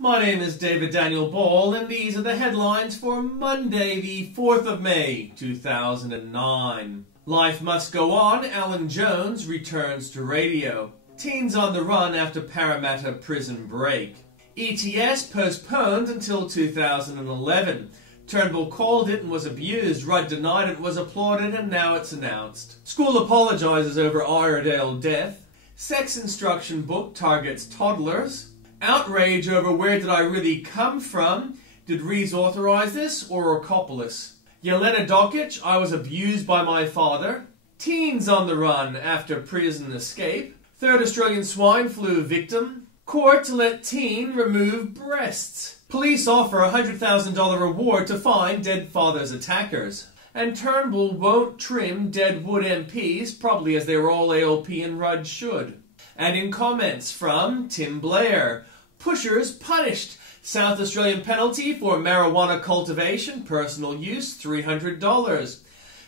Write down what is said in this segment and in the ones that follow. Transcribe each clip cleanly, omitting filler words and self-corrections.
My name is David Daniel Ball, and these are the headlines for Monday, the 4th of May, 2009. Life must go on. Alan Jones returns to radio. Teens on the run after Parramatta prison break. ETS postponed until 2011. Turnbull called it and was abused. Rudd denied it, was applauded, and now it's announced. School apologises over Iredale death. Sex instruction book targets toddlers. Outrage over where did I really come from? Did Rees authorise this or Orkopolis? Yelena Dokic, I was abused by my father. Teens on the run after prison escape. Third Australian swine flu victim. Court to let teen remove breasts. Police offer a $100,000 reward to find dead father's attackers. And Turnbull won't trim deadwood MPs, probably as they were all ALP and Rudd should. And in comments from Tim Blair, pushers punished. South Australian penalty for marijuana cultivation, personal use, $300.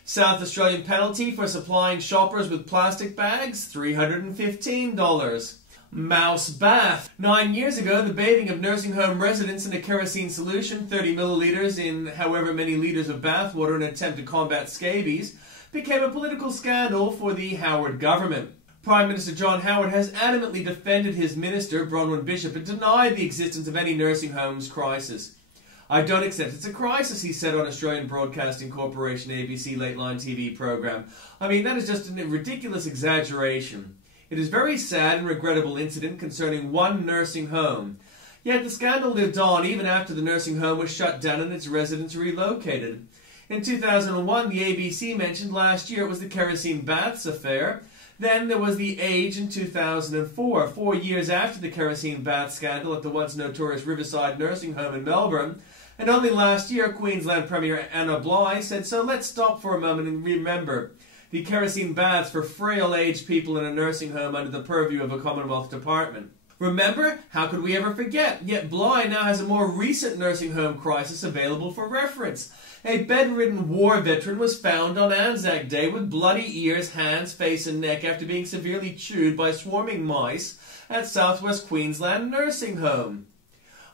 South Australian penalty for supplying shoppers with plastic bags, $315. Mouse bath. 9 years ago, the bathing of nursing home residents in a kerosene solution, 30 millilitres in however many litres of bathwater in an attempt to combat scabies, became a political scandal for the Howard government. Prime Minister John Howard has adamantly defended his minister, Bronwyn Bishop, and denied the existence of any nursing homes crisis. I don't accept it's a crisis, he said on Australian Broadcasting Corporation ABC Lateline TV programme. I mean, that is just a ridiculous exaggeration. It is a very sad and regrettable incident concerning one nursing home. Yet the scandal lived on even after the nursing home was shut down and its residents relocated. In 2001, the ABC mentioned last year it was the kerosene baths affair. Then there was the Age in 2004, 4 years after the kerosene bath scandal at the once notorious Riverside nursing home in Melbourne. And only last year, Queensland Premier Anna Bligh said, so let's stop for a moment and remember the kerosene baths for frail aged people in a nursing home under the purview of a Commonwealth department. Remember? How could we ever forget? Yet Bligh now has a more recent nursing home crisis available for reference. A bedridden war veteran was found on Anzac Day with bloody ears, hands, face and neck after being severely chewed by swarming mice at Southwest Queensland nursing home.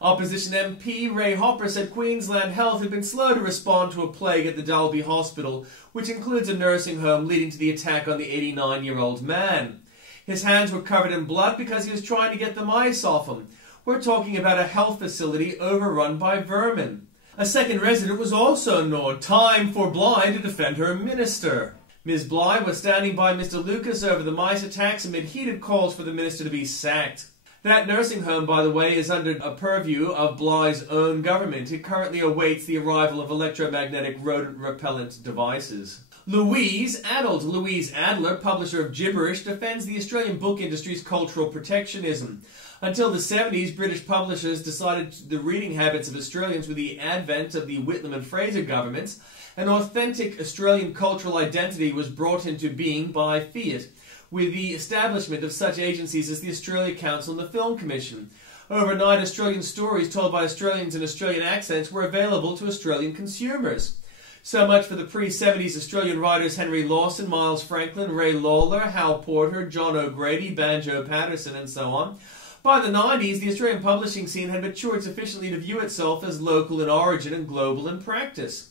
Opposition MP Ray Hopper said Queensland Health had been slow to respond to a plague at the Dalby Hospital, which includes a nursing home, leading to the attack on the 89-year-old man. His hands were covered in blood because he was trying to get the mice off him. We're talking about a health facility overrun by vermin. A second resident was also ignored. Time for Bligh to defend her minister. Ms. Bligh was standing by Mr. Lucas over the mice attacks amid heated calls for the minister to be sacked. That nursing home, by the way, is under a purview of Bligh's own government. It currently awaits the arrival of electromagnetic rodent repellent devices. Louise Adler, publisher of Gibberish, defends the Australian book industry's cultural protectionism. Until the 70s, British publishers decided the reading habits of Australians with the advent of the Whitlam and Fraser governments. An authentic Australian cultural identity was brought into being by fiat, with the establishment of such agencies as the Australia Council and the Film Commission. Overnight, Australian stories told by Australians in Australian accents were available to Australian consumers. So much for the pre-70s Australian writers Henry Lawson, Miles Franklin, Ray Lawler, Hal Porter, John O'Grady, Banjo Patterson, and so on. By the 90s, the Australian publishing scene had matured sufficiently to view itself as local in origin and global in practice.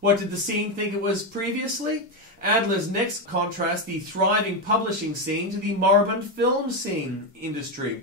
What did the scene think it was previously? Adler's next contrasts the thriving publishing scene to the moribund film scene industry,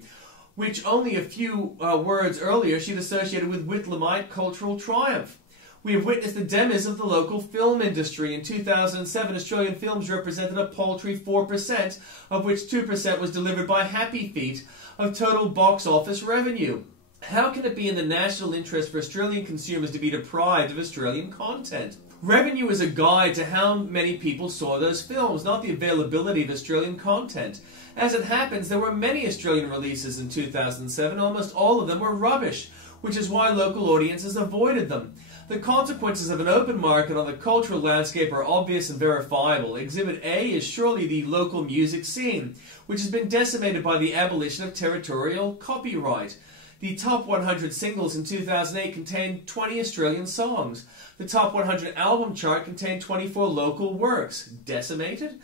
which only a few words earlier she'd associated with Whitlamite cultural triumph. We have witnessed the demise of the local film industry. In 2007, Australian films represented a paltry 4%, of which 2% was delivered by Happy Feet, of total box office revenue. How can it be in the national interest for Australian consumers to be deprived of Australian content? Revenue is a guide to how many people saw those films, not the availability of Australian content. As it happens, there were many Australian releases in 2007. Almost all of them were rubbish, which is why local audiences avoided them. The consequences of an open market on the cultural landscape are obvious and verifiable. Exhibit A is surely the local music scene, which has been decimated by the abolition of territorial copyright. The top 100 singles in 2008 contained 20 Australian songs. The top 100 album chart contained 24 local works. Decimated?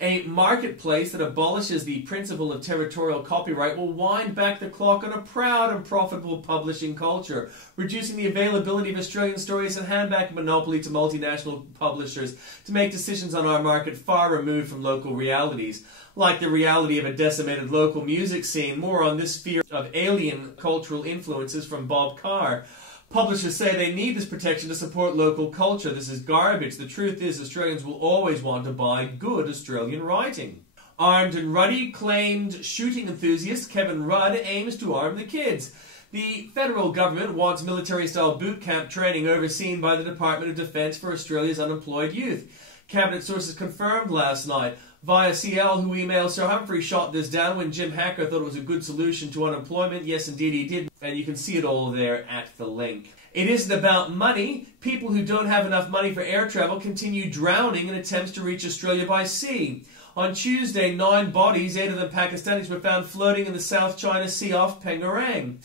A marketplace that abolishes the principle of territorial copyright will wind back the clock on a proud and profitable publishing culture, reducing the availability of Australian stories and hand back monopoly to multinational publishers to make decisions on our market far removed from local realities. Like the reality of a decimated local music scene, more on this fear of alien cultural influences from Bob Carr. Publishers say they need this protection to support local culture. This is garbage. The truth is Australians will always want to buy good Australian writing. Armed and Ruddy claimed shooting enthusiast Kevin Rudd aims to arm the kids. The federal government wants military-style boot camp training overseen by the Department of Defence for Australia's unemployed youth. Cabinet sources confirmed last night. Via CL, who emailed Sir Humphrey, shot this down when Jim Hacker thought it was a good solution to unemployment. Yes, indeed he did. And you can see it all there at the link. It isn't about money. People who don't have enough money for air travel continue drowning in attempts to reach Australia by sea. On Tuesday, 9 bodies, 8 of them Pakistanis, were found floating in the South China Sea off Pengerang.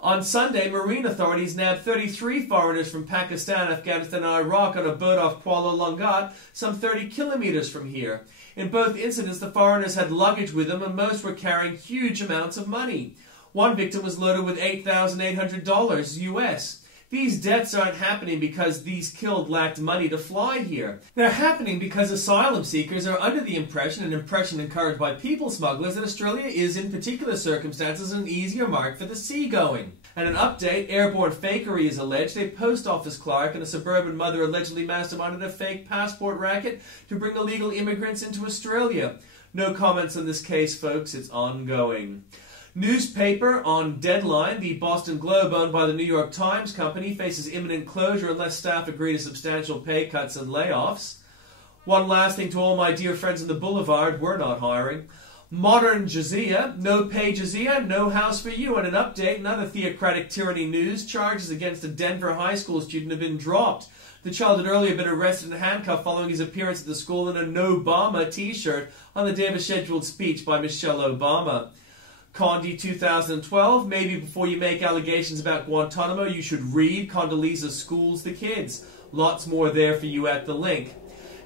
On Sunday, marine authorities nabbed 33 foreigners from Pakistan, Afghanistan and Iraq on a boat off Kuala Lumpur, some 30 kilometers from here. In both incidents, the foreigners had luggage with them and most were carrying huge amounts of money. One victim was loaded with $8,800 US. These deaths aren't happening because these killed lacked money to fly here. They're happening because asylum seekers are under the impression, an impression encouraged by people smugglers, that Australia is in particular circumstances an easier mark for the seagoing. And an update, airborne fakery is alleged. A post office clerk and a suburban mother allegedly masterminded a fake passport racket to bring illegal immigrants into Australia. No comments on this case, folks. It's ongoing. Newspaper on deadline. The Boston Globe, owned by the New York Times Company, faces imminent closure unless staff agree to substantial pay cuts and layoffs. One last thing to all my dear friends in the Boulevard, we're not hiring. Modern Jizya, no pay Jizya, no house for you. And an update, another theocratic tyranny news, charges against a Denver high school student have been dropped. The child had earlier been arrested and handcuffed following his appearance at the school in a No Obama t-shirt on the day of a scheduled speech by Michelle Obama. Condi 2012, maybe before you make allegations about Guantanamo, you should read Condoleezza Schools the Kids. Lots more there for you at the link.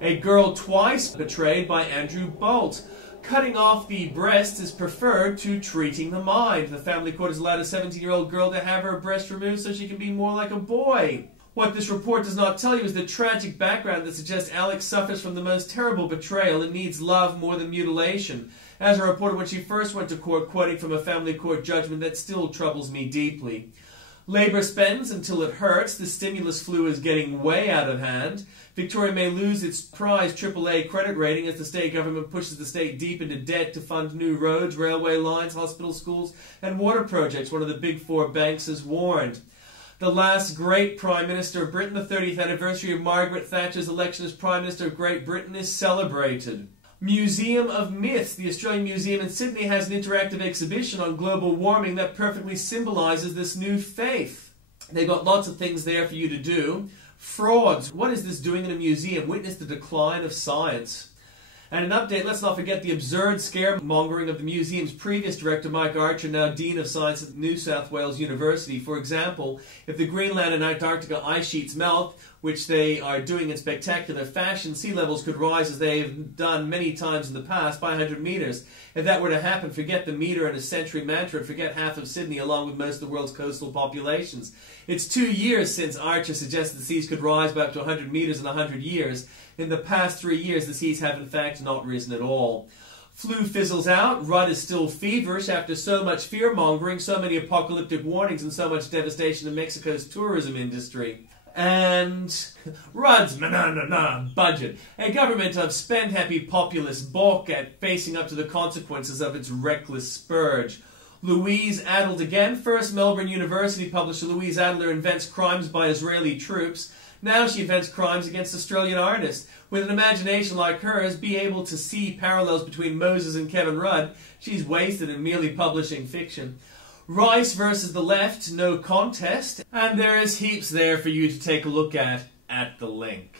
A girl twice betrayed by Andrew Bolt. Cutting off the breast is preferred to treating the mind. The family court has allowed a 17-year-old girl to have her breast removed so she can be more like a boy. What this report does not tell you is the tragic background that suggests Alex suffers from the most terrible betrayal and needs love more than mutilation. As I reported when she first went to court, quoting from a family court judgment that still troubles me deeply. Labour spends until it hurts. The stimulus flu is getting way out of hand. Victoria may lose its prized AAA credit rating as the state government pushes the state deep into debt to fund new roads, railway lines, hospital schools, and water projects, one of the big four banks has warned. The last great Prime Minister of Britain, the 30th anniversary of Margaret Thatcher's election as Prime Minister of Great Britain, is celebrated. Museum of Myths. The Australian Museum in Sydney has an interactive exhibition on global warming that perfectly symbolises this new faith. They've got lots of things there for you to do. Frauds. What is this doing in a museum? Witness the decline of science. And an update, let's not forget the absurd scaremongering of the museum's previous director, Mike Archer, now Dean of Science at New South Wales University. For example, if the Greenland and Antarctica ice sheets melt, which they are doing in spectacular fashion, sea levels could rise as they've done many times in the past by 100 meters. If that were to happen, forget the meter and a century mantra and forget half of Sydney along with most of the world's coastal populations. It's 2 years since Archer suggested the seas could rise by up to 100 meters in 100 years. In the past 3 years, the seas have in fact not risen at all. Flu fizzles out. Rudd is still feverish after so much fear-mongering, so many apocalyptic warnings, and so much devastation in Mexico's tourism industry. And Rudd's budget. A government of spend-happy populists balk at facing up to the consequences of its reckless spurge. Louise Addled again. First, Melbourne University publisher Louise Adler invents crimes by Israeli troops. Now she invents crimes against Australian artists. With an imagination like hers, be able to see parallels between Moses and Kevin Rudd, she's wasted in merely publishing fiction. Rice versus the left, no contest. And there is heaps there for you to take a look at the link.